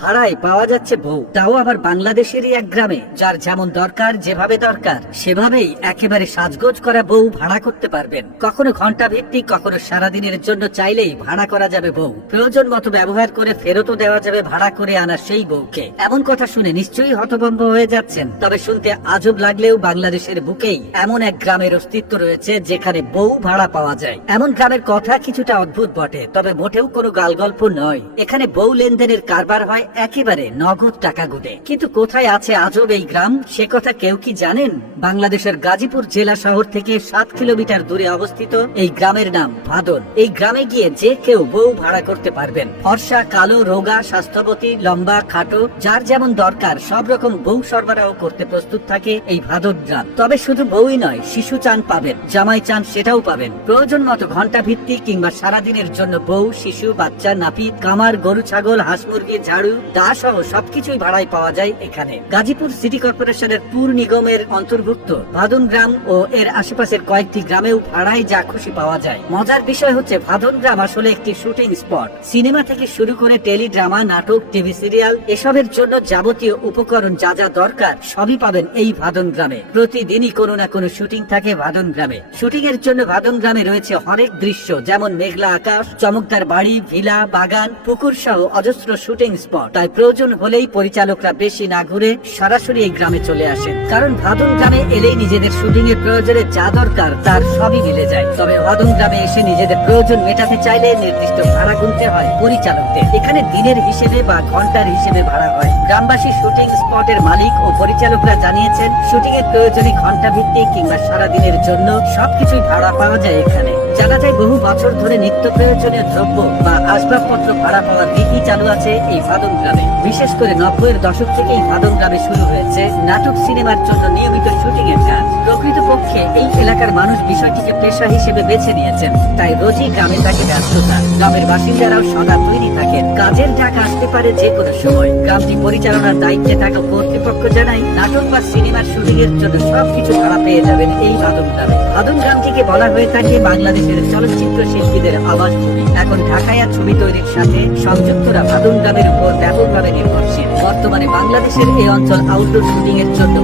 ভাড়ায় পাওয়া যাচ্ছে বউ, তাও আবার বাংলাদেশেরই এক গ্রামে, যার যেমন দরকার যেভাবে দরকার সেভাবেই একেবারে সাজগোজ করা বউ ভাড়া করতে পারবেন। কখনো ঘন্টা ভিত্তিক, কখনো সারাদিনের জন্য চাইলেই ভাড়া করা যাবে বউ। প্রয়োজন মতো ব্যবহার করে ফেরতও দেওয়া যাবে ভাড়া করে আনা সেই বউকে। এমন কথা শুনে নিশ্চয়ই হতভম্ব হয়ে যাচ্ছেন, তবে শুনতে আজব লাগলেও বাংলাদেশের বুকেই এমন এক গ্রামের অস্তিত্ব রয়েছে যেখানে বউ ভাড়া পাওয়া যায়। এমন গ্রামের কথা কিছুটা অদ্ভুত বটে, তবে মোটেও কোনো গালগল্প নয়। এখানে বউ লেনদেনের কারবার হয় একেবারে নগদ টাকা গুটে। কিন্তু কোথায় আছে আজব এই গ্রাম, সে কথা কেউ কি জানেন? বাংলাদেশের গাজীপুর জেলা শহর থেকে 7 কিলোমিটার দূরে অবস্থিত এই গ্রামের নাম ভাদন। এই গ্রামে গিয়ে যে কেউ বউ ভাড়া করতে পারবেন। ফর্সা, কালো, রোগা, স্বাস্থ্যবতী, লম্বা, খাটো, যার যেমন দরকার সব রকম বউ সরবরাহ করতে প্রস্তুত থাকে এই ভাদন গ্রাম। তবে শুধু বউই নয়, শিশু চান পাবেন, জামাই চান সেটাও পাবেন। প্রয়োজন মতো ঘন্টা ভিত্তিক কিংবা সারাদিনের জন্য বউ, শিশু, বাচ্চা, নাপিত, কামার, গরু, ছাগল, হাঁস, মুরগি, ঝাড়ু, দা সহ সবকিছুই ভাড়ায় পাওয়া যায় এখানে। গাজীপুর সিটি কর্পোরেশনের পুর নিগমের অন্তর্ভুক্ত ভাদন গ্রাম ও এর আশেপাশের কয়েকটি গ্রামেও ভাড়ায় যা খুশি পাওয়া যায়। মজার বিষয় হচ্ছে ভাদন গ্রাম আসলে একটি শুটিং স্পট। সিনেমা থেকে শুরু করে টেলিড্রামা, নাটক, টিভি সিরিয়াল এসবের জন্য যাবতীয় উপকরণ যা যা দরকার সবই পাবেন এই ভাদন গ্রামে। প্রতিদিনই কোনো না কোনো শুটিং থাকে ভাদন গ্রামে। শুটিং এর জন্য ভাদন গ্রামে রয়েছে অনেক দৃশ্য, যেমন মেঘলা আকাশ, চমকদার বাড়ি, ভিলা, বাগান, পুকুর সহ অজস্র শুটিং স্পট। তাই প্রয়োজন হলেই পরিচালকরা বেশি না ঘুরে সরাসরি এই গ্রামে চলে আসেন, কারণ ভাদন গ্রামে এলেই নিজেদের শুটিং এর প্রয়োজনে যা দরকার তার সবই মিলে যায়। তবে ভাদন গ্রামে এসে নিজেদের প্রয়োজন মেটাতে চাইলে নির্দিষ্ট ভাড়া গুনতে হয় পরিচালকদের। এখানে দিনের হিসেবে বা ঘন্টার হিসেবে ভাড়া হয়। গ্রামবাসী শুটিং স্পটের মালিক ও পরিচালকরা জানিয়েছেন, শুটিং এর প্রয়োজনে ঘন্টা ভিত্তিক কিংবা সারাদিনের জন্য সবকিছুই ভাড়া পাওয়া যায় এখানে। জানা যায় বহু বছর ধরে নিত্য প্রয়োজনীয় দ্রব্য বা আসবাবপত্র ভাড়া পাওয়ার রীতি চালু আছে এই ভাদন গ্রামে। বিশেষ করে 90-এর দশক থেকেই ভাদন গ্রামে শুরু হয়েছে নাটক, সিনেমার জন্য নিয়মিত শুটিং এর কাজ। প্রকৃতপক্ষে এই এলাকার মানুষ বিষয়টিকে পেশা হিসেবে বেছে নিয়েছেন, তাই রোজই গ্রামে থাকে ব্যস্ততা। গ্রামের বাসিন্দারাও সদা তৈরি থাকেন, কাজের ডাক আসতে পারে যে কোনো সময়। গ্রামটি পরিচালনার দায়িত্বে থাকা কর্তৃপক্ষ জানায়, নাটক বা সিনেমার শুটিং এর জন্য সবকিছু ভাড়া পেয়ে যাবেন এই ভাদন গ্রামে। ভাদন গ্রামটিকে বলা হয়ে থাকে বাংলাদেশের চলচ্চিত্র শিল্পীদের আবাসভূমি। এখন ঢাকায় ছবি তৈরির সাথে সংযুক্তরা ভাদন গ্রামের উপর ব্যাপকভাবে নির্ভরশীল। বর্তমানে বাংলাদেশের এই অঞ্চল আউটডোর শুটিং এর জন্য